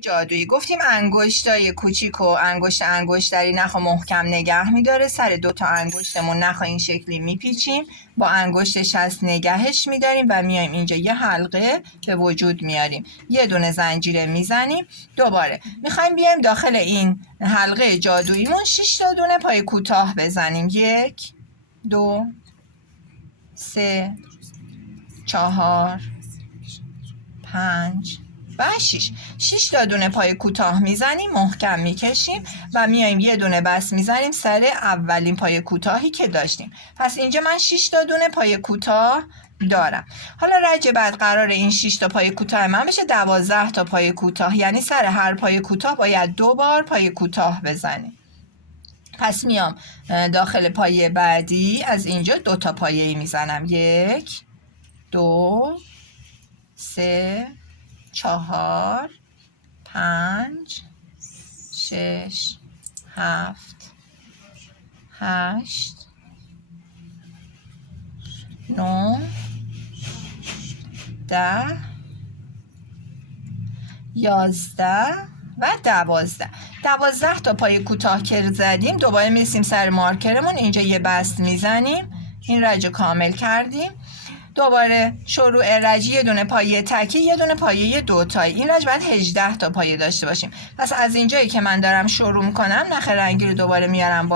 جادویی گفتیم انگشتای کوچیک و انگشتری نخو محکم نگه میداره. سر 2 تا انگشتمون نخو این شکلی میپیچیم، با انگشت شست نگهش میداریم و میایم اینجا یه حلقه به وجود میاریم، یه دونه زنجیره میزنیم. دوباره میخوایم بیایم داخل این حلقه جادوییمون 6 تا دونه پای کوتاه بزنیم. 1 2 3 4 5 و 6 تا دونه پای کوتاه میزنیم، محکم میکشیم و میایم یه دونه بس میزنیم سر اولین پای کوتاهی که داشتیم. پس اینجا من 6 تا دونه پای کوتاه دارم. حالا رج بعد قرار این 6 تا پای کوتاه من بشه 12 تا پای کوتاه، یعنی سر هر پای کوتاه باید 2 بار پای کوتاه بزنیم. پس میام داخل پایه بعدی از اینجا 2 تا پایه میزنم. 1 2 3 4 5 6 7 8 9 10 11 و 12 تا پای کوتاه که زدیم دوباره میرسیم سر مارکرمون، اینجا یه بست میزنیم، این رج کامل کردیم. دوباره شروع رج، یه دونه پایه تکی، یه دونه پایه 2 تایی. این رج باید 18 تا پایه داشته باشیم. پس از اینجایی که من دارم شروع میکنم نخ رنگی رو دوباره میارم بالا.